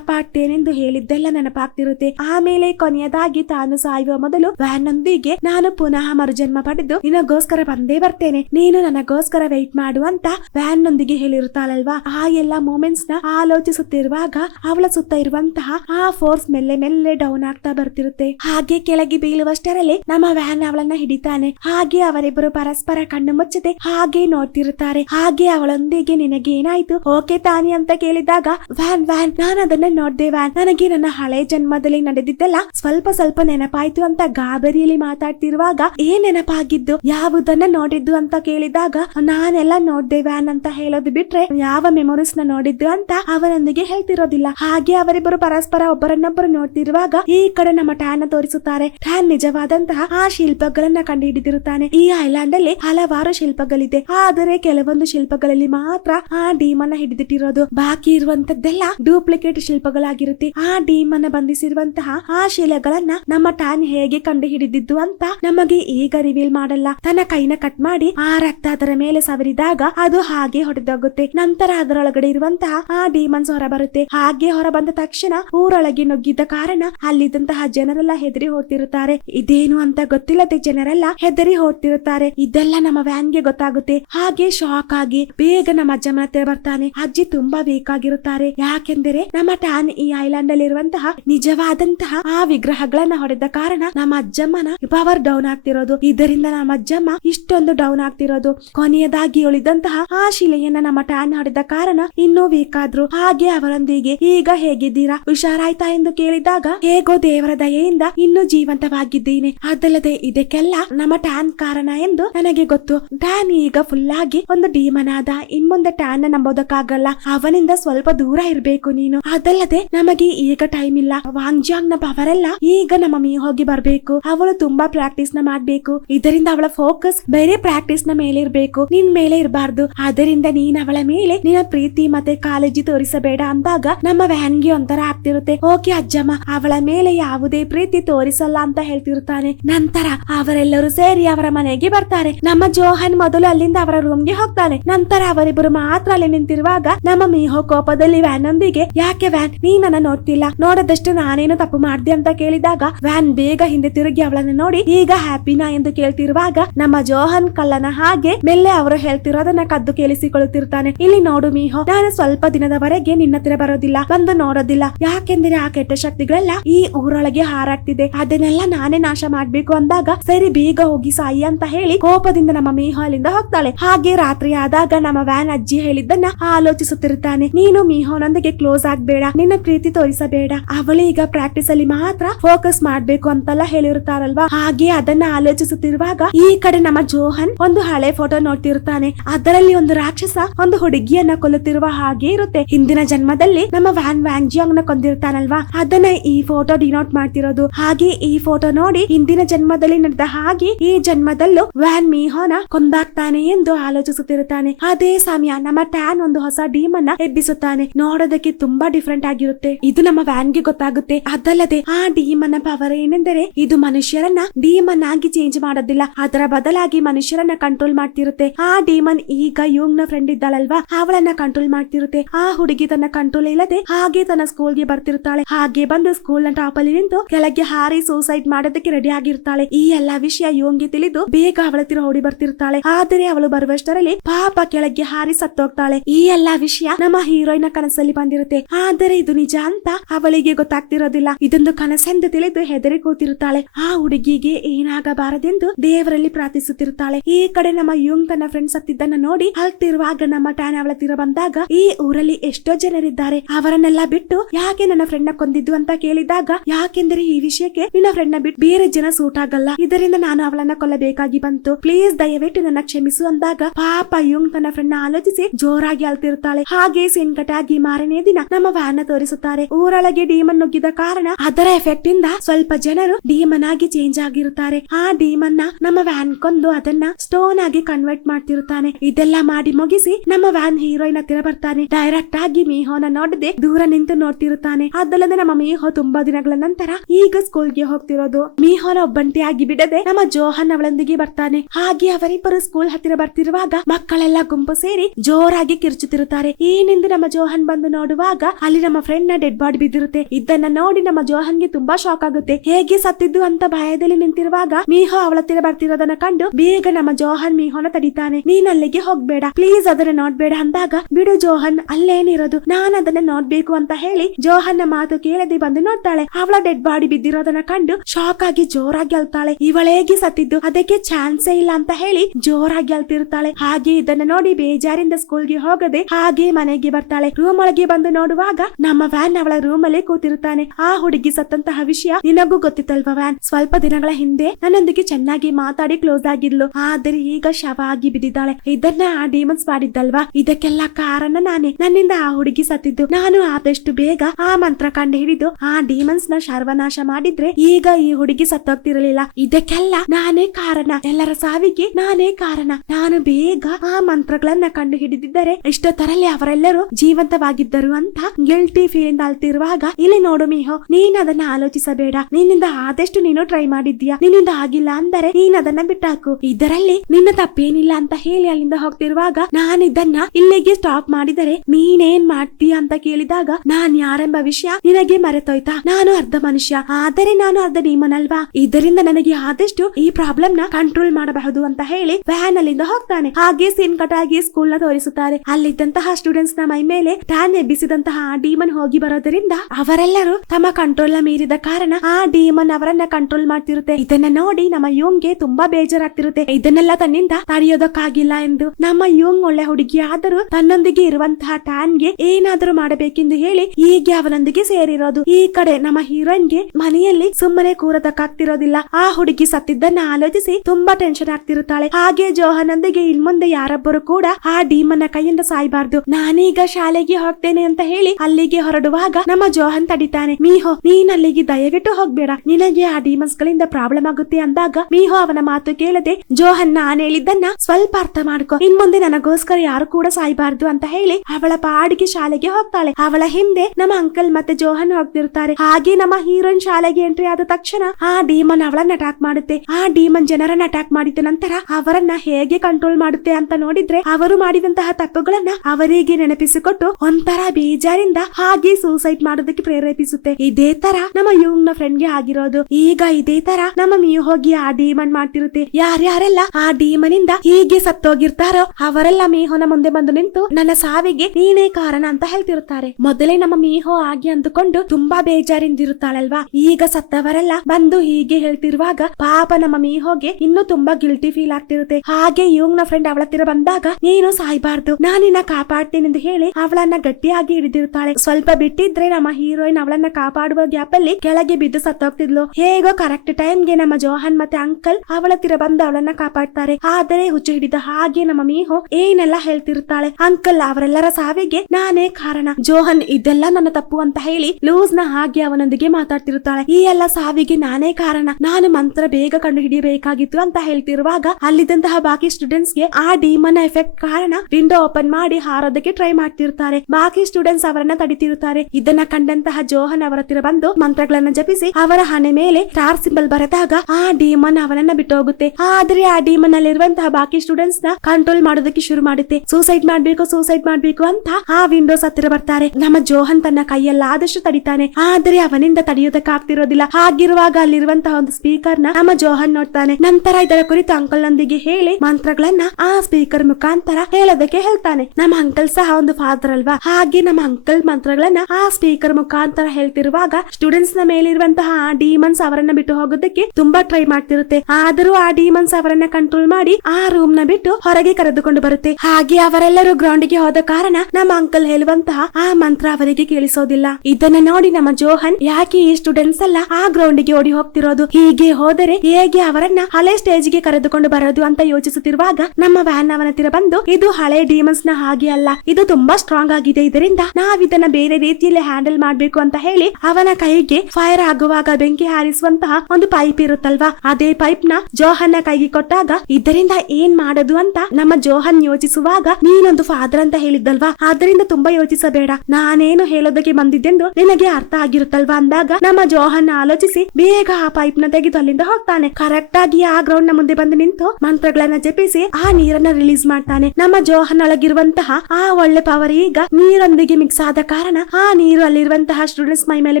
ಕಾಪಾಡ್ತೇನೆಂದು ಹೇಳಿದ್ದೆಲ್ಲ ನೆನಪಾಗ್ತಿರುತ್ತೆ. ಆಮೇಲೆ ಕೊನೆಯದಾಗಿ ತಾನು ಸಾಯುವ ಮೊದಲು ವ್ಯಾನ್ ನೊಂದಿಗೆ ನಾನು ಪುನಃ ಮರುಜನ್ಮ ಪಡೆದು ನಿನಗೋಸ್ಕರ ಬಂದೇ ಬರ್ತೇನೆ. ನೀನು ನನಗೋಸ್ಕರ ವೆಯ್ಟ್ ಮಾಡುವಂತ ವ್ಯಾನ್ ನೊಂದಿಗೆ ಹೇಳಿರುತ್ತಾಳಲ್ವಾ? ಆ ಎಲ್ಲಾ ಮೂಮೆಂಟ್ಸ್ನ ಆಲೋಚಿಸುತ್ತಿರುವಾಗ ಅವಳ ಸುತ್ತ ಇರುವಂತಹ ಆ ಫೋರ್ಸ್ ಮೆಲ್ಲೆ ಮೆಲ್ಲೆ ಡೌನ್ ಆಗ್ತಾ ಬರ್ತಿರುತ್ತೆ. ಹಾಗೆ ಕೆಳಗೆ ಬೀಳುವಷ್ಟರಲ್ಲಿ ನಮ್ಮ ವ್ಯಾನ್ ಅವಳನ್ನ ಹಿಡಿತಾನೆ. ಹಾಗೆ ಅವರಿಬ್ಬರು ಪರಸ್ಪರ ಕಣ್ಣು ಮುಚ್ಚದೆ ಹಾಗೆ ನೋಡ್ತಿರುತ್ತಾರೆ. ಹಾಗೆ ಅವಳೊಂದಿಗೆ ನಿನಗೆ ಏನಾಯ್ತು ಓಕೆ ತಾನಿ ಅಂತ ಕೇಳಿದಾಗ, ವ್ಯಾನ್ ವ್ಯಾನ್ ನಾನು ಅದನ್ನ ವ್ಯಾನ್ ನನಗೆ ನನ್ನ ಹಳೆ ಜನ್ಮದಲ್ಲಿ ನಡೆದಿದ್ದೆಲ್ಲ ಸ್ವಲ್ಪ ಸ್ವಲ್ಪ ನೆನಪಾಯ್ತು ಅಂತ ಗಾಬರಿಯಲ್ಲಿ ಮಾತಾಡ್ತಿರುವಾಗ ಏನ್ ನೆನಪಾಗಿದ್ದು? ಯಾವುದನ್ನ ನೋಡಿದ್ದು ಅಂತ ಕೇಳಿದಾಗ, ನಾನೆಲ್ಲ ನೋಡ್ದೆ ಅಂತ ಹೇಳೋದು ಬಿಟ್ರೆ ಯಾವ ಮೆಮೊರೀಸ್ನ ನೋಡಿದ್ದು ಅಂತ ಅವನೊಂದಿಗೆ ಹೇಳ್ತಿರೋದಿಲ್ಲ. ಹಾಗೆ ಅವರಿಬ್ಬರು ಪರಸ್ಪರ ಒಬ್ಬರನ್ನೊಬ್ಬರು ನೋಡ್ತಿರುವಾಗ ಈ ಕಡೆ ನಮ್ಮ ಟ್ಯಾನ್ ತೋರಿಸುತ್ತಾರೆ. ಟ್ಯಾನ್ ನಿಜವಾದಂತಹ ಆ ಶಿಲ್ಪಗಳನ್ನ ಕಂಡು ಹಿಡಿದಿರುತ್ತಾನೆ ಈ ಐಲ್ಯಾಂಡ್ ಅಲ್ಲಿ ಹಲವಾರು ಶಿಲ್ಪಗಳಿದೆ. ಆದರೆ ಕೆಲವೊಂದು ಶಿಲ್ಪಗಳಲ್ಲಿ ಮಾತ್ರ ಆ ಡೀಮನ್ನ ಹಿಡಿದಿಟ್ಟಿರೋದು. ಬಾಕಿ ಇರುವಂತದ್ದೆಲ್ಲ ಡೂಪ್ಲಿಕೇಟ್ ಶಿಲ್ಪಗಳು ಮುಳುಗಲಾಗಿರುತ್ತೆ ಆ ಡೀಮ್ ಅನ್ನ ಬಂಧಿಸಿರುವಂತಹ ಆ ಶಿಲೆಗಳನ್ನ ನಮ್ಮ ಟ್ಯಾನ್ ಹೇಗೆ ಕಂಡು ಹಿಡಿದಿದ್ದು ಅಂತ ನಮಗೆ ಈಗ ರಿವೀಲ್ ಮಾಡಲ್ಲ. ತನ್ನ ಕೈನ ಕಟ್ ಮಾಡಿ ಆ ರಕ್ತ ಅದರ ಮೇಲೆ ಸವರಿದಾಗ ಅದು ಹಾಗೆ ಹೊಡೆದೋಗುತ್ತೆ. ನಂತರ ಅದರೊಳಗಡೆ ಇರುವಂತಹ ಆ ಡೀಮನ್ಸ್ ಹೊರ ಬರುತ್ತೆ ಹಾಗೆ ಹೊರ ಬಂದ ತಕ್ಷಣ ಊರೊಳಗೆ ನುಗ್ಗಿದ್ದ ಕಾರಣ ಅಲ್ಲಿದ್ದಂತಹ ಜನರೆಲ್ಲ ಹೆದರಿ ಹೋಗ್ತಿರುತ್ತಾರೆ. ಇದೇನು ಅಂತ ಗೊತ್ತಿಲ್ಲದೆ ಜನರೆಲ್ಲ ಹೆದರಿ ಹೋಗ್ತಿರುತ್ತಾರೆ. ಇದೆಲ್ಲ ನಮ್ಮ ವ್ಯಾನ್ಗೆ ಗೊತ್ತಾಗುತ್ತೆ. ಹಾಗೆ ಶಾಕ್ ಆಗಿ ಬೇಗ ನಮ್ಮ ಅಜ್ಜ ಹತ್ರ ಬರ್ತಾನೆ. ಅಜ್ಜಿ ತುಂಬಾ ಬೇಕಾಗಿರುತ್ತಾರೆ ಯಾಕೆಂದರೆ ನಮ್ಮ ಟ್ಯಾನ್ ಈ ಐಲ್ಯಾಂಡ್ ಅಲ್ಲಿ ಇರುವಂತಹ ನಿಜವಾದಂತಹ ಆ ವಿಗ್ರಹಗಳನ್ನ ಹೊಡೆದ ಕಾರಣ ನಮ್ಮ ಅಜ್ಜಮ್ಮನ ಪವರ್ ಡೌನ್ ಆಗ್ತಿರೋದು. ಇದರಿಂದ ನಮ್ಮ ಅಜ್ಜಮ್ಮ ಇಷ್ಟೊಂದು ಡೌನ್ ಆಗ್ತಿರೋದು. ಕೊನೆಯದಾಗಿ ಉಳಿದಂತಹ ಆ ಶಿಲೆಯನ್ನ ನಮ್ಮ ಟ್ಯಾನ್ ಹೊಡೆದ ಕಾರಣ ಇನ್ನೂ ವೀಕ್ ಹಾಗೆ ಅವರೊಂದಿಗೆ ಈಗ ಹೇಗಿದ್ದೀರಾ? ಹುಷಾರಾಯ್ತಾ ಎಂದು ಕೇಳಿದಾಗ, ಹೇಗೋ ದೇವರ ದಯೆಯಿಂದ ಇನ್ನೂ ಜೀವಂತವಾಗಿದ್ದೀನಿ. ಅದಲ್ಲದೆ ಇದಕ್ಕೆಲ್ಲ ನಮ್ಮ ಟ್ಯಾನ್ ಕಾರಣ ಎಂದು ನನಗೆ ಗೊತ್ತು. ಟ್ಯಾನ್ ಈಗ ಫುಲ್ ಆಗಿ ಒಂದು ಡೀಮನ್ ಆದ. ಇನ್ಮುಂದೆ ಟ್ಯಾನ್ ನಂಬೋದಕ್ಕಾಗಲ್ಲ. ಅವನಿಂದ ಸ್ವಲ್ಪ ದೂರ ಇರ್ಬೇಕು ನೀನು. ಅದಲ್ಲದೆ ನಮಗೆ ಈಗ ಟೈಮ್ ಇಲ್ಲ. ವಾಂಗ್ಜಾಂಗ್ನ ಪವರ್ ಎಲ್ಲ ಈಗ ನಮ್ಮ ಮೀ ಹೋಗಿ ಬರ್ಬೇಕು. ಅವಳು ತುಂಬಾ ಪ್ರಾಕ್ಟೀಸ್ನ ಮಾಡ್ಬೇಕು. ಇದರಿಂದ ಅವಳ ಫೋಕಸ್ ಬೇರೆ ಪ್ರಾಕ್ಟೀಸ್ನ ಮೇಲೆ ಇರ್ಬೇಕು. ನಿನ್ ಮೇಲೆ ಇರಬಾರ್ದು. ಅದರಿಂದ ನೀನ್ ಅವಳ ಮೇಲೆ ನಿನ್ನ ಪ್ರೀತಿ ಮತ್ತೆ ಕಾಳಜಿ ತೋರಿಸಬೇಡ ಅಂದಾಗ ನಮ್ಮ ವ್ಯಾನ್ಗೆ ಒಂಥರ ಆಗ್ತಿರುತ್ತೆ. ಓಕೆ ಅಜ್ಜಮ್ಮ, ಅವಳ ಮೇಲೆ ಯಾವುದೇ ಪ್ರೀತಿ ತೋರಿಸಲ್ಲ ಅಂತ ಹೇಳ್ತಿರ್ತಾನೆ. ನಂತರ ಅವರೆಲ್ಲರೂ ಸೇರಿ ಅವರ ಮನೆಗೆ ಬರ್ತಾರೆ. ನಮ್ಮ ಜೋಹನ್ ಮೊದಲು ಅಲ್ಲಿಂದ ಅವರ ರೂಮ್ಗೆ ಹೋಗ್ತಾನೆ. ನಂತರ ಅವರಿಬ್ಬರು ಮಾತ್ರ ಅಲ್ಲಿ ನಿಂತಿರುವಾಗ ನಮ್ಮ ಮೀಹೋ ಕೋಪದಲ್ಲಿ ವ್ಯಾನ್ ಒಂದಿಗೆ ಯಾಕೆ ವ್ಯಾನ್? ನೀ ನೋಡ್ತಿಲ್ಲ. ನೋಡದಷ್ಟು ನಾನೇನು ತಪ್ಪು ಮಾಡ್ದೆ ಅಂತ ಕೇಳಿದಾಗ ವ್ಯಾನ್ ಬೇಗ ಹಿಂದೆ ತಿರುಗಿ ಅವಳನ್ನ ನೋಡಿ, ಈಗ ಹ್ಯಾಪಿನಾ ಎಂದು ಕೇಳ್ತಿರುವಾಗ ನಮ್ಮ ಜೋಹನ್ ಕಳ್ಳನ ಹಾಗೆ ಮೆಲ್ಲೆ ಅವರು ಹೇಳ್ತಿರೋದನ್ನ ಕದ್ದು ಕೇಳಿಸಿಕೊಳ್ಳುತ್ತಿರ್ತಾನೆ. ಇಲ್ಲಿ ನೋಡು ಮೀಹೋ, ನಾನು ಸ್ವಲ್ಪ ದಿನದವರೆಗೆ ನಿನ್ನ ಹತ್ರ ಬರೋದಿಲ್ಲ, ಬಂದು ನೋಡೋದಿಲ್ಲ. ಯಾಕೆಂದ್ರೆ ಆ ಕೆಟ್ಟ ಶಕ್ತಿಗಳೆಲ್ಲ ಈ ಊರೊಳಗೆ ಹಾರಾಡ್ತಿದೆ. ಅದನ್ನೆಲ್ಲ ನಾನೇ ನಾಶ ಮಾಡ್ಬೇಕು ಅಂದಾಗ ಸರಿ ಬೇಗ ಹೋಗಿ ಸಾಯಿ ಅಂತ ಹೇಳಿ ಕೋಪದಿಂದ ನಮ್ಮ ಮೀಹೋ ಅಲ್ಲಿಂದ ಹೋಗ್ತಾಳೆ. ಹಾಗೆ ರಾತ್ರಿ ಆದಾಗ ನಮ್ಮ ವ್ಯಾನ್ ಅಜ್ಜಿ ಹೇಳಿದ್ದನ್ನ ಆಲೋಚಿಸುತ್ತಿರುತ್ತಾನೆ ನೀನು ಮೀಹೋನೊಂದಿಗೆ ಕ್ಲೋಸ್ ಆಗ್ಬೇಡ. ನಿನ್ನ ಪ್ರೀತಿ ತೋರಿಸಬೇಡ. ಅವಳು ಈಗ ಪ್ರಾಕ್ಟೀಸ್ ಅಲ್ಲಿ ಮಾತ್ರ ಫೋಕಸ್ ಮಾಡ್ಬೇಕು ಅಂತೆಲ್ಲ ಹೇಳಿರುತ್ತಾರಲ್ವಾ? ಹಾಗೆ ಅದನ್ನ ಆಲೋಚಿಸುತ್ತಿರುವಾಗ ಈ ಕಡೆ ನಮ್ಮ ಜೋಹನ್ ಒಂದು ಹಳೆ ಫೋಟೋ ನೋಡ್ತಿರ್ತಾನೆ. ಅದರಲ್ಲಿ ಒಂದು ರಾಕ್ಷಸ ಒಂದು ಹುಡುಗಿಯನ್ನ ಕೊಲ್ಲುತ್ತಿರುವ ಹಾಗೆ ಇರುತ್ತೆ. ಹಿಂದಿನ ಜನ್ಮದಲ್ಲಿ ನಮ್ಮ ವ್ಯಾನ್ ವ್ಯಾಂಗ್ಜಿಯಾಂಗ್ನ ಕೊಂದಿರ್ತಾನಲ್ವಾ? ಅದನ್ನ ಈ ಫೋಟೋ ಡಿನೋಟ್ ಮಾಡ್ತಿರೋದು. ಹಾಗೆ ಈ ಫೋಟೋ ನೋಡಿ ಹಿಂದಿನ ಜನ್ಮದಲ್ಲಿ ನಡೆದ ಹಾಗೆ ಈ ಜನ್ಮದಲ್ಲೂ ವ್ಯಾನ್ ಮೀಹೋನ ಕೊಂದಾಗ್ತಾನೆ ಎಂದು ಆಲೋಚಿಸುತ್ತಿರುತ್ತಾನೆ. ಅದೇ ಸಮಯ ನಮ್ಮ ಟ್ಯಾನ್ ಒಂದು ಹೊಸ ಡೀಮ್ ಅನ್ನ ಎಬ್ಬಿಸುತ್ತಾನೆ. ನೋಡೋದಕ್ಕೆ ತುಂಬಾ ಡಿಫ್ರೆಂಟ್ ಆಗಿರುತ್ತೆ. ಇದು ನಮ್ಮ ವ್ಯಾನ್ಗೆ ಗೊತ್ತಾಗುತ್ತೆ. ಅದಲ್ಲದೆ ಆ ಡಿಮನ್ ಪವರ್ ಏನೆಂದರೆ ಇದು ಮನುಷ್ಯರನ್ನ ಡೀಮನ್ ಆಗಿ ಚೇಂಜ್ ಮಾಡೋದಿಲ್ಲ. ಅದರ ಬದಲಾಗಿ ಮನುಷ್ಯರನ್ನ ಕಂಟ್ರೋಲ್ ಮಾಡ್ತಿರುತ್ತೆ. ಆ ಡೀಮನ್ ಈಗ ಯೋಂಗ್ನ ಫ್ರೆಂಡ್ ಇದ್ದಾಳಲ್ವಾ? ಅವಳನ್ನ ಕಂಟ್ರೋಲ್ ಮಾಡ್ತಿರುತ್ತೆ. ಆ ಹುಡುಗಿ ತನ್ನ ಕಂಟ್ರೋಲ್ ಇಲ್ಲದೆ ಹಾಗೆ ತನ್ನ ಸ್ಕೂಲ್ಗೆ ಬರ್ತಿರ್ತಾಳೆ. ಹಾಗೆ ಬಂದು ಸ್ಕೂಲ್ನ ಟಾಪ್ ಅಲ್ಲಿ ನಿಂತು ಕೆಳಗೆ ಹಾರಿ ಸೂಸೈಡ್ ಮಾಡೋದಕ್ಕೆ ರೆಡಿ ಆಗಿರ್ತಾಳೆ. ಈ ಎಲ್ಲಾ ವಿಷಯ ಯೋಂಗೆ ತಿಳಿದು ಬೇಗ ಅವಳ ಹತ್ತಿರ ಓಡಿ ಬರ್ತಿರ್ತಾಳೆ. ಆದರೆ ಅವಳು ಬರುವಷ್ಟರಲ್ಲಿ ಪಾಪ ಕೆಳಗೆ ಹಾರಿ ಸತ್ತೋಗ್ತಾಳೆ. ಈ ಎಲ್ಲಾ ವಿಷಯ ನಮ್ಮ ಹೀರೋಯಿನ್ ಕನಸಲ್ಲಿ ಬಂದಿರುತ್ತೆ. ಆದರೆ ಇದು ನಿಜ ಅಂತ ಅವಳಿಗೆ ಗೊತ್ತಾಗ್ತಿರೋದಿಲ್ಲ. ಇದೊಂದು ಕನಸೆಂದು ತಿಳಿದು ಹೆದರಿ ಕೂತಿರುತ್ತಾಳೆ ಆ ಹುಡುಗಿಗೆ ಏನಾಗಬಾರದೆಂದು ದೇವರಲ್ಲಿ ಪ್ರಾರ್ಥಿಸುತ್ತಿರುತ್ತಾಳೆ. ಈ ಕಡೆ ನಮ್ಮ ಯುಂಗ್ ತನ್ನ ಫ್ರೆಂಡ್ಸ್ ಹತ್ತಿದ್ದನ್ನ ನೋಡಿ ಅಲ್ತಿರುವಾಗ ನಮ್ಮ ಟ್ಯಾನ್ ಅವಳ ತೀರ ಬಂದಾಗ ಈ ಊರಲ್ಲಿ ಎಷ್ಟೋ ಜನರಿದ್ದಾರೆ. ಅವರನ್ನೆಲ್ಲ ಬಿಟ್ಟು ಯಾಕೆ ನನ್ನ ಫ್ರೆಂಡ್ನ ಕೊಂದಿದ್ದು ಅಂತ ಕೇಳಿದಾಗ, ಯಾಕೆಂದರೆ ಈ ವಿಷಯಕ್ಕೆ ನಿನ್ನ ಫ್ರೆಂಡ್ನ ಬಿಟ್ಟು ಬೇರೆ ಜನ ಸೂಟ್ ಆಗಲ್ಲ. ಇದರಿಂದ ನಾನು ಅವಳನ್ನ ಕೊಲ್ಲಬೇಕಾಗಿ ಬಂತು. ಪ್ಲೀಸ್ ದಯವಿಟ್ಟು ನನ್ನ ಕ್ಷಮಿಸು ಅಂದಾಗ ಪಾಪ ಯುಂಗ್ ತನ್ನ ಫ್ರೆಂಡ್ ಆಲೋಚಿಸಿ ಜೋರಾಗಿ ಅಳ್ತಿರುತ್ತಾಳೆ. ಹಾಗೆ ಸೆನ್ಕಟಾಗಿ ಮಾರನೇ ದಿನ ನಮ್ಮ ವ್ಯಾನ್ ತೋರಿಸುತ್ತಾರೆ. ಊರೊಳಗೆ ಡೀಮನ್ ನುಗ್ಗಿದ ಕಾರಣ ಅದರ ಎಫೆಕ್ಟ್ ಇಂದ ಸ್ವಲ್ಪ ಜನರು ಡೀಮನ್ ಆಗಿ ಚೇಂಜ್ ಆಗಿರುತ್ತಾರೆ. ಆ ಡೀಮನ್ನ ನಮ್ಮ ವ್ಯಾನ್ ಕೊಂದು ಅದನ್ನ ಸ್ಟೋನ್ ಆಗಿ ಕನ್ವರ್ಟ್ ಮಾಡ್ತಿರುತ್ತಾನೆ. ಇದೆಲ್ಲ ಮಾಡಿ ಮುಗಿಸಿ ನಮ್ಮ ವ್ಯಾನ್ ಹೀರೋಯಿನ್ ಹತ್ತಿರ ಬರ್ತಾನೆ. ಡೈರೆಕ್ಟ್ ಆಗಿ ಮೀಹೋನ ನೋಡದೆ ದೂರ ನಿಂತು ನೋಡ್ತಿರುತ್ತಾನೆ. ಅದಲ್ಲದೆ ನಮ್ಮ ಮೀಹೋ ತುಂಬಾ ದಿನಗಳ ನಂತರ ಈಗ ಸ್ಕೂಲ್ಗೆ ಹೋಗ್ತಿರೋದು. ಮೀಹೋನ ಒಬ್ಬಂಟಿಯಾಗಿ ಬಿಡದೆ ನಮ್ಮ ಜೋಹನ್ ಅವಳೊಂದಿಗೆ ಬರ್ತಾನೆ. ಹಾಗೆ ಅವರಿಬ್ಬರು ಸ್ಕೂಲ್ ಹತ್ತಿರ ಬರ್ತಿರುವಾಗ ಮಕ್ಕಳೆಲ್ಲ ಗುಂಪು ಸೇರಿ ಜೋರಾಗಿ ಕಿರ್ಚುತ್ತಿರುತ್ತಾರೆ. ಏನೆಂದು ನಮ್ಮ ಜೋಹನ್ ಬಂದು ನೋಡುವಾಗ ಅಲ್ಲಿ ನಮ್ಮ ಫ್ರೆಂಡ್ನ ಡೆಡ್ ಬಾಡಿ ಬಿದ್ದಿರುತ್ತೆ. ಇದನ್ನ ನೋಡಿ ನಮ್ಮ ಜೋಹನ್ಗೆ ತುಂಬಾ ಶಾಕ್ ಆಗುತ್ತೆ. ಹೇಗೆ ಸತ್ತಿದ್ದು ಅಂತ ಭಯದಲ್ಲಿ ನಿಂತಿರುವಾಗ ಮೀಹೋ ಅವಳ ಹತ್ತಿರ ಬರ್ತಿರೋದನ್ನ ಕಂಡು ಬೇಗ ನಮ್ಮ ಜೋಹನ್ ಮೀಹೋನ ತಡಿತಾನೆ. ನೀನ್ ಅಲ್ಲಿಗೆ ಹೋಗ್ಬೇಡ. ಪ್ಲೀಸ್ ಅದನ್ನ ನೋಡ್ಬೇಡ ಅಂದಾಗ ಬಿಡು ಜೋಹನ್ ಅಲ್ಲೇನಿರೋದು ನಾನ್ ಅದನ್ನ ನೋಡ್ಬೇಕು ಅಂತ ಹೇಳಿ ಜೋಹನ್ನ ಮಾತು ಕೇಳದೆ ಬಂದು ನೋಡ್ತಾಳೆ. ಅವಳ ಡೆಡ್ ಬಾಡಿ ಬಿದ್ದಿರೋದನ್ನ ಕಂಡು ಶಾಕ್ ಆಗಿ ಜೋರಾಗಿ ಅಲ್ತಾಳೆ ಇವಳೇಗೆ ಸತ್ತಿದ್ದು ಅದಕ್ಕೆ ಚಾನ್ಸೇ ಇಲ್ಲ ಅಂತ ಹೇಳಿ ಜೋರಾಗಿ ಅಲ್ತಿರ್ತಾಳೆ ಹಾಗೆ ಇದನ್ನ ನೋಡಿ ಬೇಜಾರಿಂದ ಸ್ಕೂಲ್ಗೆ ಹೋಗದೆ ಹಾಗೆ ಮನೆಗೆ ಬರ್ತಾಳೆ. ರೂಮ್ ಒಳಗೆ ಬಂದು ನೋಡುವಾಗ ನಮ್ಮ ವ್ಯಾನ್ ಅವಳ ರೂಮಲ್ಲೇ ಕೂತಿರುತ್ತಾನೆ. ಆ ಹುಡುಗಿ ಸತ್ತಂತಹ ವಿಷಯ ನಿನಗೂ ಗೊತ್ತಿತ್ತಲ್ವಾ ವ್ಯಾನ್ ಸ್ವಲ್ಪ ದಿನಗಳ ಹಿಂದೆ ನನ್ನೊಂದಿಗೆ ಚೆನ್ನಾಗಿ ಮಾತಾಡಿ ಕ್ಲೋಸ್ ಆಗಿದ್ಲು. ಆದರೆ ಈಗ ಶವ ಆಗಿ ಬಿದ್ದಿದ್ದಾಳೆ. ಇದನ್ನ ಆ ಡೀಮನ್ಸ್ ಮಾಡಿದ್ದಲ್ವಾ? ಇದಕ್ಕೆಲ್ಲ ಕಾರಣ ನಾನೇ. ನನ್ನಿಂದ ಆ ಹುಡುಗಿ ಸತ್ತಿದ್ದು. ನಾನು ಆದಷ್ಟು ಬೇಗ ಆ ಮಂತ್ರ ಕಂಡು ಹಿಡಿದು ಆ ಡೀಮನ್ಸ್ನ ಸರ್ವನಾಶ ಮಾಡಿದ್ರೆ ಈಗ ಈ ಹುಡುಗಿ ಸತ್ತೋಗ್ತಿರಲಿಲ್ಲ. ಇದಕ್ಕೆಲ್ಲ ನಾನೇ ಕಾರಣ. ಎಲ್ಲರ ಸಾವಿಗೆ ನಾನೇ ಕಾರಣ. ನಾನು ಬೇಗ ಆ ಮಂತ್ರಗಳನ್ನ ಕಂಡು ಹಿಡಿದಿದ್ದರೆ ಇಷ್ಟೊತ್ತರಲ್ಲಿ ಅವರೆಲ್ಲರೂ ಜೀವಂತವಾಗಿದ್ದರು ಅಂತ ಗಿಲ್ಟಿ ಗಿಲ್ಟಿ ಫೀಲ್ ಇಂದ ಅಳ್ತಿರುವಾಗ ಇಲ್ಲಿ ನೋಡು ಮಿಹೋ, ನೀನ್ ಅದನ್ನ ಆಲೋಚಿಸಬೇಡ. ನಿನ್ನಿಂದ ಆದಷ್ಟು ನೀನು ಟ್ರೈ ಮಾಡಿದ್ಯಾ ನಿನ್ನಿಂದ ಆಗಿಲ್ಲ ಅಂದರೆ ನೀನ್ ಅದನ್ನ ಬಿಟ್ಟಾಕು. ಇದರಲ್ಲಿ ನಿನ್ನ ತಪ್ಪೇನಿಲ್ಲ ಅಂತ ಹೇಳಿ ಅಲ್ಲಿಂದ ಹೋಗ್ತಿರುವಾಗ ನಾನ್ ಇದನ್ನ ಇಲ್ಲಿಗೆ ಸ್ಟಾಪ್ ಮಾಡಿದರೆ ನೀನೇನ್ ಮಾಡ್ತೀಯ ಅಂತ ಕೇಳಿದಾಗ, ನಾನ್ ಯಾರೆಂಬ ವಿಷಯ ನಿನಗೆ ಮರೆತೋಯ್ತಾ? ನಾನು ಅರ್ಧ ಮನುಷ್ಯ, ಆದರೆ ನಾನು ಅರ್ಧ ನೀಮನಲ್ವಾ ಇದರಿಂದ ನನಗೆ ಆದಷ್ಟು ಈ ಪ್ರಾಬ್ಲಮ್ನ ಕಂಟ್ರೋಲ್ ಮಾಡಬಹುದು ಅಂತ ಹೇಳಿ ವ್ಯಾನ್ ಅಲ್ಲಿಂದ ಹೋಗ್ತಾನೆ. ಹಾಗೆ ಸೀನ್ ಕಟ್ ಆಗಿ ಸ್ಕೂಲ್ನ ತೋರಿಸುತ್ತಾರೆ. ಅಲ್ಲಿದ್ದಂತಹ ಸ್ಟೂಡೆಂಟ್ಸ್ನ ಮೈ ಮೇಲೆ ಟ್ಯಾನ್ ಎಬ್ಬಿಸಿದಂತಹ ಆ ಹೋಗಿ ಬರೋದರಿಂದ ಅವರೆಲ್ಲರೂ ತಮ್ಮ ಕಂಟ್ರೋಲ್ನ ಮೀರಿದ ಕಾರಣ ಆ ಡೀಮನ್ ಅವರನ್ನ ಕಂಟ್ರೋಲ್ ಮಾಡ್ತಿರುತ್ತೆ. ಇದನ್ನ ನೋಡಿ ನಮ್ಮ ಯೂಂಗ್ಗೆ ತುಂಬಾ ಬೇಜಾರಾಗ್ತಿರುತ್ತೆ. ಇದನ್ನೆಲ್ಲ ತನ್ನಿಂದ ತಡೆಯೋದಕ್ಕಾಗಿಲ್ಲ ಎಂದು ನಮ್ಮ ಯೋಂಗ್ ಒಳ್ಳೆ ಹುಡುಗಿ ಆದರೂ ತನ್ನೊಂದಿಗೆ ಇರುವಂತಹ ಟ್ಯಾನ್ಗೆ ಏನಾದರೂ ಮಾಡಬೇಕೆಂದು ಹೇಳಿ ಹೀಗೆ ಅವನೊಂದಿಗೆ ಸೇರಿರೋದು. ಈ ಕಡೆ ನಮ್ಮ ಹೀರೋಯಿನ್ಗೆ ಮನೆಯಲ್ಲಿ ಸುಮ್ಮನೆ ಕೂರದಕ್ಕಾಗ್ತಿರೋದಿಲ್ಲ. ಆ ಹುಡುಗಿ ಸತ್ತಿದ್ದನ್ನ ಆಲೋಚಿಸಿ ತುಂಬಾ ಟೆನ್ಷನ್ ಆಗ್ತಿರುತ್ತಾಳೆ. ಹಾಗೆ ಜೋಹನೊಂದಿಗೆ ಇನ್ ಮುಂದೆ ಯಾರೊಬ್ಬರು ಕೂಡ ಆ ಡೀಮನ್ನ ಕೈಯಿಂದ ಸಾಯಬಾರ್ದು. ನಾನೀಗ ಶಾಲೆಗೆ ಹೋಗ್ತೇನೆ ಅಂತ ಹೇಳಿ ಅಲ್ಲಿಗೆ ಹೊರಡುವಾಗ ನಮ್ಮ ಜೋಹನ್ ತಡಿತಾನೆ. ಮೀಹೋ ನೀನ್ ಅಲ್ಲಿಗೆ ದಯವಿಟ್ಟು ಹೋಗ್ಬೇಡ. ನಿನಗೆ ಆ ಡೀಮನ್ಸ್ ಗಳಿಂದ ಪ್ರಾಬ್ಲಮ್ ಆಗುತ್ತೆ ಅಂದಾಗ ಮೀಹೋ ಅವನ ಮಾತು ಕೇಳದೆ ಜೋಹನ್ ನಾನ್ ಹೇಳಿದ್ದನ್ನ ಸ್ವಲ್ಪ ಅರ್ಥ ಮಾಡ್ಕೋ. ಇನ್ ಮುಂದೆ ನನಗೋಸ್ಕರ ಯಾರು ಕೂಡ ಸಾಯ್ಬಾರ್ದು ಅಂತ ಹೇಳಿ ಅವಳ ಪಾಡಿಗೆ ಶಾಲೆಗೆ ಹೋಗ್ತಾಳೆ. ಅವಳ ಹಿಂದೆ ನಮ್ಮ ಅಂಕಲ್ ಮತ್ತೆ ಜೋಹನ್ ಹೋಗ್ತಿರ್ತಾರೆ. ಹಾಗೆ ನಮ್ಮ ಹೀರೋಯಿನ್ ಶಾಲೆಗೆ ಎಂಟ್ರಿ ಆದ ತಕ್ಷಣ ಆ ಡೀಮನ್ ಅವಳನ್ನ ಅಟ್ಯಾಕ್ ಮಾಡುತ್ತೆ. ಆ ಡೀಮನ್ ಜನರನ್ನ ಅಟ್ಯಾಕ್ ಮಾಡಿದ ನಂತರ ಅವರನ್ನ ಹೇಗೆ ಕಂಟ್ರೋಲ್ ಮಾಡುತ್ತೆ ಅಂತ ನೋಡಿದ್ರೆ ಅವರು ಮಾಡಿದಂತಹ ತಪ್ಪುಗಳನ್ನ ಅವರಿಗೆ ನೆನಪಿಸಿಕೊಟ್ಟು ಒಂಥರ ಬೇಜಾರಿಂದ ಹಾಗೆ ಸೂಸೈಡ್ ಮಾಡೋದಕ್ಕೆ ಪ್ರೇರೇಪಿಸುತ್ತೆ. ಇದೇ ತರ ನಮ್ಮ ಯುಂಗ್ ಫ್ರೆಂಡ್ಗೆ ಆಗಿರೋದು. ಈಗ ಇದೇ ತರ ನಮ್ಮ ಮೀ ಹೋಗಿ ಆ ಡೀಮನ್ ಮಾಡ್ತಿರುತ್ತೆ. ಯಾರ್ಯಾರೆಲ್ಲ ಆ ಡೀಮನ್ ಇಂದ ಹೀಗೆ ಸತ್ತೋಗಿರ್ತಾರೋ ಅವರೆಲ್ಲ ಮೀಹೋನ ಮುಂದೆ ಬಂದು ನಿಂತು ನನ್ನ ಸಾವಿಗೆ ನೀನೇ ಕಾರಣ ಅಂತ ಹೇಳ್ತಿರುತ್ತಾರೆ. ಮೊದಲೇ ನಮ್ಮ ಮೀಹೋ ಆಗಿ ಅಂದುಕೊಂಡು ತುಂಬಾ ಬೇಜಾರಿಂದಿರುತ್ತಾಳಲ್ವಾ? ಈಗ ಸತ್ತವರೆಲ್ಲ ಬಂದು ಹೀಗೆ ಹೇಳ್ತಿರುವಾಗ ಪಾಪ ನಮ್ಮ ಮೀಹೋಗೆ ಇನ್ನು ತುಂಬಾ ಗಿಲ್ಟಿ ಫೀಲ್ ಆಗ್ತಿರುತ್ತೆ. ಹಾಗೆ ಯುಂಗ್ನ ಫ್ರೆಂಡ್ ಅವಳ ಹತ್ತಿರ ಬಂದಾಗ, ನೀನು ಸಾಯ್ಬಾರ್ದು. ನಾನಿನ್ನ ಕಾಪಾಡ್ತೀನಿ ಎಂದು ಹೇಳಿ ಅವಳನ್ನ ಗಟ್ಟಿಯಾಗಿ ಹಿಡಿದಿರುತ್ತಾಳೆ. ಸ್ವಲ್ಪ ಬಿಟ್ಟಿದ್ರೆ ನಮ್ಮ ಹೀರೋಯಿನ್ ಅವಳನ್ನ ಕಾಪಾಡುವ ಗ್ಯಾಪ್ ಅಲ್ಲಿ ಕೆಳಗೆ ಬಿದ್ದು ಸತ್ತೋಗ್ತಿದ್ಲು. ಹೇಗೋ ಕರೆಕ್ಟ್ ಟೈಮ್ಗೆ ನಮ್ಮ ಜೋಹನ್ ಮತ್ತೆ ಅಂಕಲ್ ಅವಳ ಹತ್ತಿರ ಬಂದು ಅವಳನ್ನ ಕಾಪಾಡ್ತಾರೆ. ಆದರೆ ಹುಚ್ಚು ಹಿಡಿದ ಹಾಗೆ ನಮ್ಮ ಮೀಹೋ ಏನೆಲ್ಲ ಹೇಳ್ತಿರ್ತಾಳೆ. ಅಂಕಲ್ ಅವರೆಲ್ಲರ ಸಾವಿಗೆ ನಾನೇ ಕಾರಣ. ಜೋಹನ್ ಇದೆಲ್ಲ ನನ್ನ ತಪ್ಪು ಅಂತ ಹೇಳಿ ಲೂಸ್ನ ಹಾಗೆ ಅವನೊಂದಿಗೆ ಮಾತಾಡ್ತಿರುತ್ತಾಳೆ ಈ ಎಲ್ಲ ಸಾವಿಗೆ ನಾನೇ ಕಾರಣ. ನಾನು ಮಂತ್ರ ಬೇಗ ಕಂಡು ಹಿಡಿಯಬೇಕಾಗಿತ್ತು ಅಂತ ಹೇಳ್ತಿರುವಾಗ ಅಲ್ಲಿದ್ದಂತಹ ಬಾಕಿ ಸ್ಟೂಡೆಂಟ್ಸ್ಗೆ ಆ ಡೀಮನ್ ಎಫೆಕ್ಟ್ ಕಾರಣ ವಿಂಡೋ ಓಪನ್ ಮಾಡಿ ಹಾರೋದಕ್ಕೆ ಟ್ರೈ ಮಾಡ್ತಿರ್ತಾರೆ. ಬಾಕಿ ಸ್ಟೂಡೆಂಟ್ಸ್ ಅವರನ್ನ ತಡಿತಿರುತ್ತಾರೆ ಇದನ್ನ ಕಂಡಂತಹ ಜೋಹನ್ ಅವರ ಹತ್ತಿರ ಬಂದು ಮಂತ್ರಗಳನ್ನ ಜಪಿಸಿ ಅವರ ಹಣೆ ಮೇಲೆ ಸ್ಟಾರ್ ಸಿಂಬಲ್ ಬರೆದಾಗ ಆ ಡೀಮನ್ ಅವನನ್ನ ಬಿಟ್ಟು ಹೋಗುತ್ತೆ ಆದ್ರೆ ಆ ಡೀಮನ್ ಅಲ್ಲಿರುವಂತಹ ಬಾಕಿ ಸ್ಟೂಡೆಂಟ್ಸ್ನ ಕಂಟ್ರೋಲ್ ಮಾಡೋದಕ್ಕೆ ಶುರು ಮಾಡುತ್ತೆ. ಸೂಸೈಡ್ ಮಾಡ್ಬೇಕು ಸೂಸೈಡ್ ಮಾಡ್ಬೇಕು ಅಂತ ಆ ವಿಂಡೋಸ್ ಹತ್ತಿರ ಬರ್ತಾರೆ. ನಮ್ಮ ಜೋಹನ್ ತನ್ನ ಕೈಯಲ್ಲಾದಷ್ಟು ತಡಿತಾನೆ. ಆದ್ರೆ ಅವನಿಂದ ತಡೆಯೋದಕ್ಕಾಗ್ತಿರೋದಿಲ್ಲ ಹಾಗಿರುವಾಗ ಅಲ್ಲಿರುವಂತಹ ಒಂದು ಸ್ಪೀಕರ್ನ ನಮ್ಮ ಜೋಹನ್ ನೋಡ್ತಾನೆ. ನಂತರ ಇದರ ಕುರಿತು ಅಂಕಲ್ ನೊಂದಿಗೆ ಹೇಳಿ ಮಂತ್ರಗಳನ್ನ ಆ ಸ್ಪೀಕರ್ ಮುಖಾಂತರ ಹೇಳೋದಕ್ಕೆ ಹೇಳ್ತಾನೆ. ನಮ್ಮ ಅಂಕಲ್ ಸಹ ಒಂದು ಫಾದರ್ ಅಲ್ವಾ? ಹಾಗೆ ನಮ್ಮ ಅಂಕಲ್ ಮಂತ್ರಗಳನ್ನ ಆ ಸ್ಪೀಕರ್ ಮುಖಾಂತರ ಹೇಳ್ತಿರುವಾಗ ಸ್ಟೂಡೆಂಟ್ಸ್ನ ಮೇಲಿರುವಂತಹ ಆ ಡೀಮನ್ಸ್ ಅವರನ್ನ ಬಿಟ್ಟು ಹೋಗೋದಕ್ಕೆ ತುಂಬಾ ಟ್ರೈ ಮಾಡ್ತಿರುತ್ತೆ. ಆದರೂ ಆ ಡೀಮನ್ಸ್ ಅವರನ್ನ ಕಂಟ್ರೋಲ್ ಮಾಡಿ ಆ ರೂಮ್ನ ಬಿಟ್ಟು ಹೊರಗೆ ಕರೆದುಕೊಂಡು ಬರುತ್ತೆ. ಹಾಗೆ ಅವರೆಲ್ಲರೂ ಗ್ರೌಂಡ್ಗೆ ಹೋದ ಕಾರಣ ನಮ್ಮ ಅಂಕಲ್ ಹೇಳುವಂತಹ ಆ ಮಂತ್ರ ಅವರಿಗೆ ಕೇಳಿಸೋದಿಲ್ಲ. ಇದನ್ನ ನೋಡಿ ನಮ್ಮ ಜೋಹನ್ ಯಾಕೆ ಈ ಸ್ಟೂಡೆಂಟ್ಸ್ ಎಲ್ಲ ಆ ಗ್ರೌಂಡ್ಗೆ ಓಡಿ ಹೋಗ್ತಿರೋದು? ಹೀಗೆ ಹೋದರೆ ಹೇಗೆ ಅವರನ್ನ ಹಳೆ ಸ್ಟೇಜ್ಗೆ ಕರೆದುಕೊಂಡು ಬರೋದು ಅಂತ ಯೋಚಿಸುತ್ತಿರುವಾಗ ನಮ್ಮ ವ್ಯಾನ್ ಅವನ ಹತ್ತಿರ ಬಂದು, ಇದು ಹಳೆ ಡೀಮನ್ಸ್ನ ಹಾಗೆ ಅಲ್ಲ. ಇದು ತುಂಬಾ ಸ್ಟ್ರಾಂಗ್ ಆಗಿದೆ. ಇದರಿಂದ ನಾವಿದನ್ನ ಬೇರೆ ರೀತಿಯಲ್ಲಿ ಹ್ಯಾಂಡಲ್ ಮಾಡ್ಬೇಕು ಅಂತ ಹೇಳಿ ಅವನ ಕೈಗೆ ಫೈರ್ ಆಗುವಾಗ ಬೆಂಕಿ ಹಾರಿಸುವಂತಹ ಒಂದು ಪೈಪ್ ಇರುತ್ತಲ್ವಾ? ಅದೇ ಪೈಪ್ನ ಜೋಹನ್ನ ಕೈಗೆ ಕೊಟ್ಟಾಗ ಇದರಿಂದ ಏನ್ ಮಾಡೋದು ಅಂತ ನಮ್ಮ ಜೋಹನ್ ಯೋಚಿಸುವಾಗ ನೀನೊಂದು ಫಾದರ್ ಅಂತ ಹೇಳಿದ್ದಲ್ವಾ? ಆದ್ರಿಂದ ತುಂಬಾ ಯೋಚಿಸಬೇಡ. ನಾನೇನು ಹೇಳೋದಕ್ಕೆ ಬಂದಿದ್ದೆಂದು ನಿನಗೆ ಅರ್ಥ ಆಗಿರುತ್ತಲ್ವಾ ಅಂದಾಗ ನಮ್ಮ ಜೋಹನ್ ಆಲೋಚಿಸಿ ಬೇಗ ಆ ಪೈಪ್ನ ತೆಗೆದು ಅಲ್ಲಿಂದ ಹೋಗ್ತಾನೆ. ಕರೆಕ್ಟ್ ಆಗಿ ಆ ಗ್ರೌಂಡ್ನ ಮುಂದೆ ಬಂದು ನಿಂತು ಮಂತ್ರಗಳನ್ನ ಜಪಿಸಿ ಆ ನೀರನ್ನ ರಿಲೀಸ್ ಮಾಡ್ತಾನೆ. ನಮ್ಮ ಜೋಹನ್ ಒಳಗಿರುವಂತಹ ಆ ಒಳ್ಳೆ ಪವರ್ ಈಗ ನೀರೊಂದಿಗೆ ಮಿಕ್ಸ್ ಆದ ಕಾರಣ ಆ ನೀರು ಅಲ್ಲಿರುವಂತಹ ಸ್ಟೂಡೆಂಟ್ಸ್ ಮೈ ಮೇಲೆ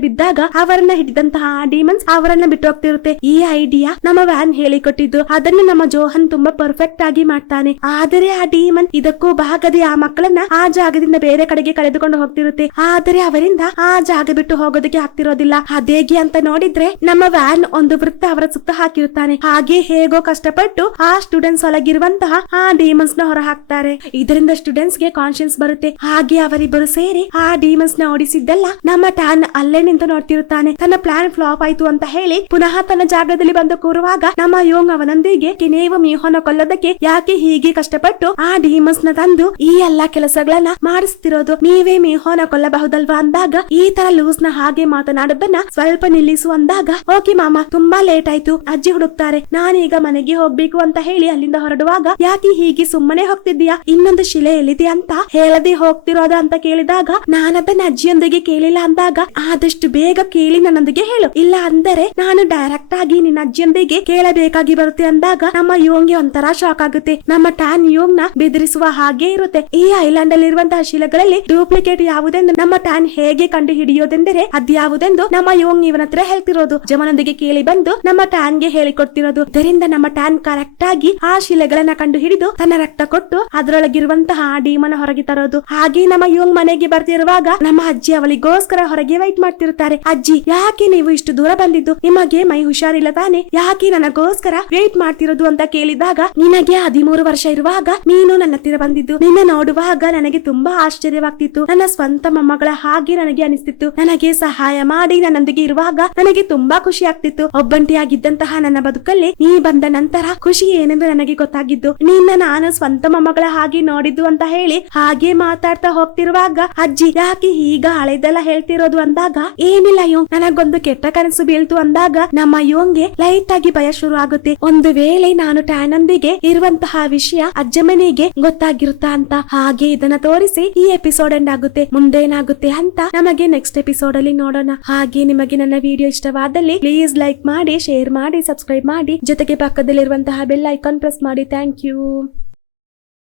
ಬಿದ್ದಾಗ ಅವರನ್ನ ಹಿಡಿದಂತಹ ಡೀಮನ್ಸ್ ಅವರನ್ನ ಬಿಟ್ಟು ಹೋಗ್ತಿರುತ್ತೆ. ಈ ಐಡಿಯಾ ನಮ್ಮ ವ್ಯಾನ್ ಹೇಳಿಕೊಟ್ಟಿದ್ದು. ಅದನ್ನ ನಮ್ಮ ಜೋಹನ್ ತುಂಬಾ ಪರ್ಫೆಕ್ಟ್ ಆಗಿ ಮಾಡ್ತಾನೆ. ಆದರೆ ಆ ಡೀಮನ್ ಇದಕ್ಕೂ ಬಾಗದೆ ಆ ಮಕ್ಕಳನ್ನ ಆ ಜಾಗದಿಂದ ಬೇರೆ ಕಡೆಗೆ ಕಳೆದುಕೊಂಡು ಹೋಗ್ತಿರುತ್ತೆ. ಆದರೆ ಅವರಿಂದ ಆ ಜಾಗ ಬಿಟ್ಟು ಹೋಗೋದಕ್ಕೆ ಆಗ್ತಿರೋದಿಲ್ಲ. ಅದೇಗೆ ಅಂತ ನೋಡಿದ್ರೆ ನಮ್ಮ ವ್ಯಾನ್ ಒಂದು ವೃತ್ತ ಅವರ ಸುತ್ತ ಹಾಕಿರುತ್ತಾನೆ. ಹಾಗೆ ಹೇಗೋ ಕಷ್ಟಪಟ್ಟು ಆ ಸ್ಟೂಡೆಂಟ್ಸ್ ಒಳಗಿರುವಂತಹ ಆ ಡೀಮನ್ಸ್ನ ಹೊರ ಹಾಕ್ತಾರೆ ಇದರಿಂದ ಸ್ಟೂಡೆಂಟ್ಸ್ಗೆ ಕಾನ್ಶಿಯನ್ಸ್ ಬರುತ್ತೆ. ಹಾಗೆ ಅವರಿಬ್ಬರು ಸೇರಿ ಆ ಡೀಮನ್ಸ್ನ ಓಡಿಸಿದ್ದೆಲ್ಲ ನಮ್ಮ ಟ್ಯಾನ್ ಅಲ್ಲೇ ನಿಂತು ನೋಡ್ತಿರುತ್ತಾನೆ. ತನ್ನ ಪ್ಲಾನ್ ಫ್ಲಾಪ್ ಆಯ್ತು ಅಂತ ಹೇಳಿ ಪುನಃ ತನ್ನ ಜಾಗದಲ್ಲಿ ಬಂದು ಕೂರುವಾಗ ನಮ್ಮ ಯೋಂಗ್ ಅವನೊಂದಿಗೆ ಕಿನೇವ ಮಿಹೋನ ಕೊಲ್ಲೋದಕ್ಕೆ ಯಾಕೆ ಹೀಗೆ ಕಷ್ಟಪಟ್ಟು ಆ ಡೀಮನ್ಸ್ನ ತಂದು ಈ ಎಲ್ಲಾ ಕೆಲಸಗಳನ್ನ ಮಾಡಿಸ್ತಿರೋದು? ನೀವೇ ಮಿಹೋನ ಕೊಲ್ಲಬಹುದಲ್ವಾ ಅಂದಾಗ ಈ ತರ ಲೂಸ್ನ ಹಾಗೆ ಮಾತನಾಡೋದನ್ನ ಸ್ವಲ್ಪ ನಿಲ್ಲಿಸು ಅಂದಾಗ, ಓಕೆ ಮಾಮ, ತುಂಬಾ ಲೇಟ್ ಆಯ್ತು. ಅಜ್ಜಿ ಹುಡುಕ್ತಾರೆ. ನಾನೀಗ ಮನೆಗೆ ಹೋಗ್ಬೇಕು ಅಂತ ಹೇಳಿ ಅಲ್ಲಿಂದ ಹೊರಡುವಾಗ, ಯಾಕೆ ಹೀಗೆ ಸುಮ್ಮನೆ ಹೋಗ್ತಿದ್ದೀಯಾ? ಇನ್ನೊಂದು ಶಿಲೆ ಎಲ್ಲಿದೆ ಅಂತ ಹೇಳದೆ ಹೋಗ್ತಿರೋದ? ಅಂತ ಕೇಳಿದಾಗ, ನಾನದ ತನ್ನ ಅಜ್ಜಿಯೊಂದಿಗೆ ಕೇಳಿಲ್ಲ ಅಂದಾಗ ಆದಷ್ಟು ಬೇಗ ಕೇಳಿ ನನ್ನೊಂದಿಗೆ ಹೇಳು. ಇಲ್ಲ ಅಂದರೆ ನಾನು ಡೈರೆಕ್ಟ್ ಆಗಿ ನಿನ್ನ ಅಜ್ಜಿಯೊಂದಿಗೆ ಕೇಳಬೇಕಾಗಿ ಬರುತ್ತೆ ಅಂದಾಗ ನಮ್ಮ ಯೋಂಗೆ ಒಂಥರ ಶಾಕ್ ಆಗುತ್ತೆ. ನಮ್ಮ ಟ್ಯಾನ್ ಯೋಂಗ್ನ ಬೆದರಿಸುವ ಹಾಗೆ ಇರುತ್ತೆ. ಈ ಐಲ್ಯಾಂಡ್ ಅಲ್ಲಿ ಇರುವಂತಹ ಶಿಲೆಗಳಲ್ಲಿ ಡೂಪ್ಲಿಕೇಟ್ ಯಾವುದೆಂದು ನಮ್ಮ ಟ್ಯಾನ್ ಹೇಗೆ ಕಂಡು ಹಿಡಿಯೋದೆಂದರೆ ಅದ್ಯಾವುದೆಂದು ನಮ್ಮ ಯೋಂಗ್ ಇವನ ಹತ್ರ ಹೇಳ್ತಿರೋದು. ಜಮನೊಂದಿಗೆ ಕೇಳಿ ಬಂದು ನಮ್ಮ ಟ್ಯಾನ್ಗೆ ಹೇಳಿಕೊಡ್ತಿರೋದು. ಇದರಿಂದ ನಮ್ಮ ಟ್ಯಾನ್ ಕರೆಕ್ಟ್ ಆಗಿ ಆ ಶಿಲೆಗಳನ್ನ ಕಂಡು ಹಿಡಿದು ತನ್ನ ರಕ್ತ ಕೊಟ್ಟು ಅದರೊಳಗಿರುವಂತಹ ಡೀಮನ ಹೊರಗೆ ತರೋದು. ಹಾಗೆ ನಮ್ಮ ಯೋಂಗ್ ಮನೆಗೆ ಬರ್ತಿರುವಾಗ ನಮ್ಮ ಅಜ್ಜಿ ಅವಳಿಗೋಸ್ಕರ ಹೊರಗೆ ವೈಟ್ ಮಾಡ್ತಿರುತ್ತಾರೆ. ಅಜ್ಜಿ, ಯಾಕೆ ನೀವು ಇಷ್ಟು ದೂರ ಬಂದಿದ್ದು? ನಿಮಗೆ ಮೈ ಹುಷಾರಿಲ್ಲ ತಾನೆ? ಯಾಕೆ ನನಗೋಸ್ಕರ ವೇಟ್ ಮಾಡ್ತಿರೋದು ಅಂತ ಕೇಳಿದಾಗ, ನಿನಗೆ ಹದಿಮೂರು ವರ್ಷ ಇರುವಾಗ ನೀನು ನನ್ನ ಹತ್ತಿರ ಬಂದಿದ್ದು. ನಿನ್ನ ನೋಡುವಾಗ ನನಗೆ ತುಂಬಾ ಆಶ್ಚರ್ಯವಾಗ್ತಿತ್ತು. ನನ್ನ ಸ್ವಂತ ಮೊಮ್ಮಗಳ ಹಾಗೆ ನನಗೆ ಅನಿಸ್ತಿತ್ತು. ನನಗೆ ಸಹಾಯ ಮಾಡಿ ನನ್ನೊಂದಿಗೆ ಇರುವಾಗ ನನಗೆ ತುಂಬಾ ಖುಷಿ ಆಗ್ತಿತ್ತು. ಒಬ್ಬಂಟಿಯಾಗಿದ್ದಂತಹ ನನ್ನ ಬದುಕಲ್ಲಿ ನೀ ಬಂದ ನಂತರ ಖುಷಿ ಏನೆಂದು ನನಗೆ ಗೊತ್ತಾಗಿದ್ದು, ನಿನ್ನ ನಾನು ಸ್ವಂತ ಮೊಮ್ಮಗಳ ಹಾಗೆ ನೋಡಿದ್ದು ಅಂತ ಹೇಳಿ ಹಾಗೆ ಮಾತಾಡ್ತಾ ಹೋಗ್ತಿರುವಾಗ, ಅಜ್ಜಿ, ಯಾಕೆ ಈಗ ಹಳೆದೆಲ್ಲ ಹೇಳ್ತಿರೋದು ಅಂದಾಗ ಏನಿಲ್ಲ ಯೋಂಗ್ ನನಗೊಂದು ಕೆಟ್ಟ ಕನಸು ಬೀಳ್ತು ಅಂದಾಗ ನಮ್ಮ ಯೋಂಗ್ಗೆ ಲೈಟ್ ಆಗಿ ಭಯ ಶುರು ಆಗುತ್ತೆ. ಒಂದು ವೇಳೆ ನಾನು ಟ್ಯಾನಂದಿಗೆ ಇರುವಂತಹ ವಿಷಯ ಅಜ್ಜಮನಿಗೆ ಗೊತ್ತಾಗಿರುತ್ತಾ ಅಂತ ಹಾಗೆ ಇದನ್ನ ತೋರಿಸಿ ಈ ಎಪಿಸೋಡ್ ಎಂಡ್ ಆಗುತ್ತೆ ಮುಂದೇನಾಗುತ್ತೆ ಅಂತ ನಮಗೆ ನೆಕ್ಸ್ಟ್ ಎಪಿಸೋಡ್ ಅಲ್ಲಿ ನೋಡೋಣ. ಹಾಗೆ ನಿಮಗೆ ನನ್ನ ವಿಡಿಯೋ ಇಷ್ಟವಾದಲ್ಲಿ ಪ್ಲೀಸ್ ಲೈಕ್ ಮಾಡಿ ಶೇರ್ ಮಾಡಿ ಸಬ್ಸ್ಕ್ರೈಬ್ ಮಾಡಿ. ಜೊತೆಗೆ ಪಕ್ಕದಲ್ಲಿರುವಂತಹ ಬೆಲ್ ಐಕಾನ್ ಪ್ರೆಸ್ ಮಾಡಿ. Thank you